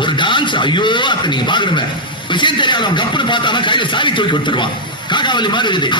ஒரு டான்ஸ். ஐயோ அப்ப நீங்க பாக்கணுமே, விஷயம் தெரியாதவன் கப்புன்னு பார்த்தானா கையில சாவி தூக்கி கொடுத்துருவான். காக்காவலி மாதிரி இருக்குது.